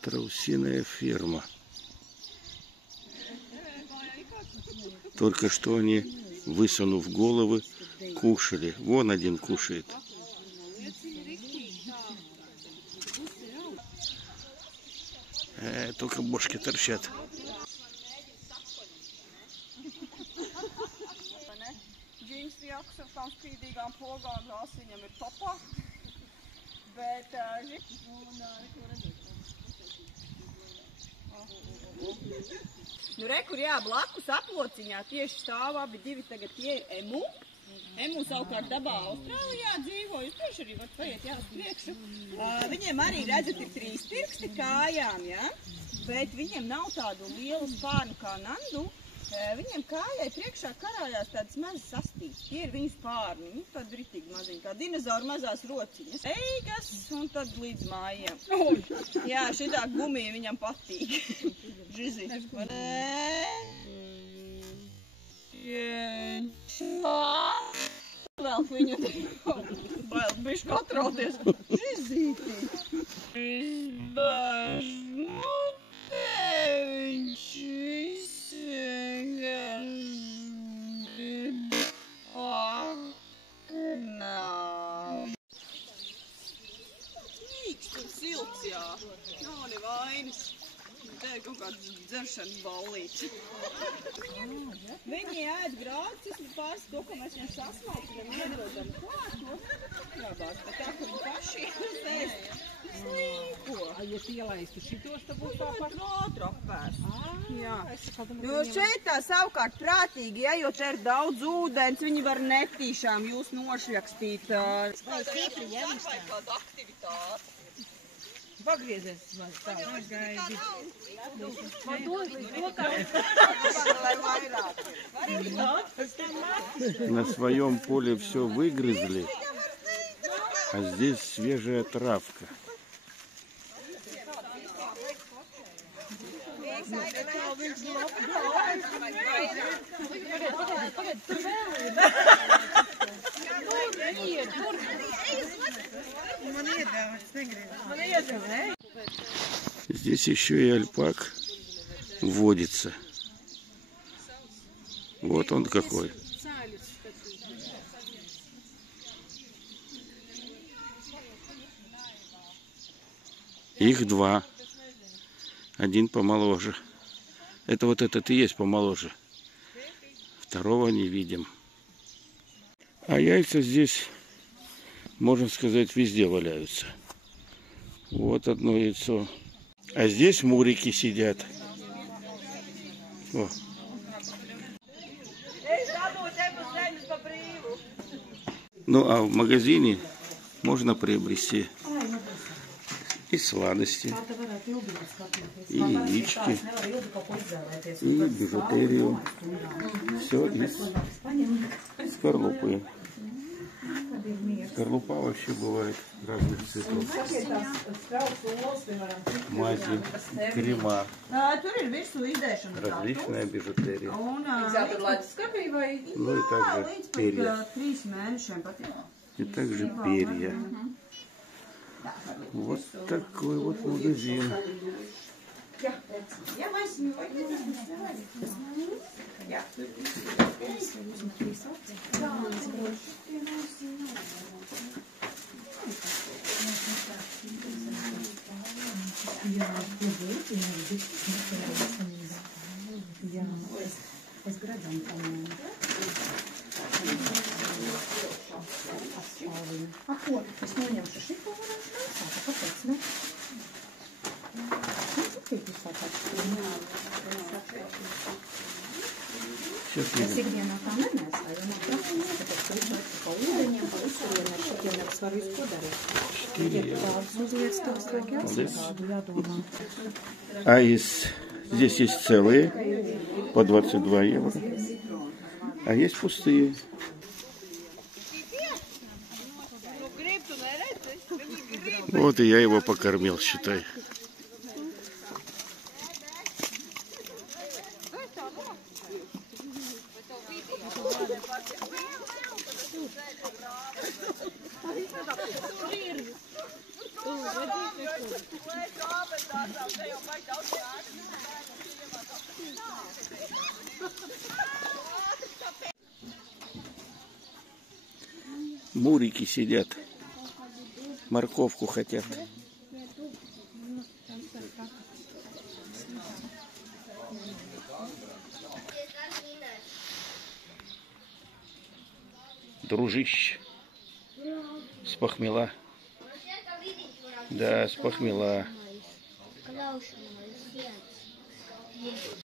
Страусиная ферма. Только что они, высунув головы, кушали. Вон один кушает. Только бошки торчат. Nu, re, kur jā, blakus aplociņā tieši stāv abi divi tagad tie emu. Emu savukārt dabā Austrālijā dzīvo, jūs tieši arī varat paiet jā uz priekšu. Viņiem arī, redzat, ir 3 pirksti kājām, jā? Bet viņiem nav tādu lielu spārnu kā nandu. Viņiem kājai priekšā karājās tādas mazas sastītas. Tie ir viņu spārni, viņi tādi ritīgi maziņi, kā dinozauru mazās rociņas. Eigas un tad līdz mājiem. Jā, šitā gumija viņam patīk. Žizi. Vēl viņu bail bišķi atrauties. Žizītī. Mīksts un silts, jā. Nav ne vainas. Te ir kaut kāds dzeršanas ballīts. Viņi ēd graucis, bet pāris to, ko mēs viņam sasmalcinām, iedodam klāt, jābās, bet tā, ka viņi paši ēst. Slīko. Ja pielaistu šitos, tad būs tāpat trapēs. Jā. Jo šeit tā savukārt prātīgi, ja, jo te ir daudz ūdens, viņi var netīšām jūs nošļakstīt. Kāda aktivitāte. Pagriezies maz tā. На своем поле все выгрызли, а здесь свежая травка. Здесь еще и альпак водится. Вот он какой. Их 2. Один помоложе. Это вот этот и есть помоложе. Второго не видим. А яйца здесь, можно сказать, везде валяются. Вот одно яйцо. А здесь мурики сидят. О. Ну а в магазине можно приобрести и сладости, и яички, и бижутерию. Все из скорлупы. Скорлупа вообще бывает разных цветов. Мази, крема, различная бижутерия. Ну и также перья. И также перья. Вот такой вот магазин. Tas ikdienā tā nemēsā, jo nav prasīts, tāpēc, ka viņš laiks pa ūdeņiem, pa uzsolieniem, šitiem nekas var visu ko darīt. Ja tādas uzvietas, tās vajag jāsaka, jādomā. А здесь есть целые, по 22 евро, а есть пустые. Вот и я его покормил, считай. Мурики сидят, морковку хотят. Дружище, спохмела. Да, спохмела.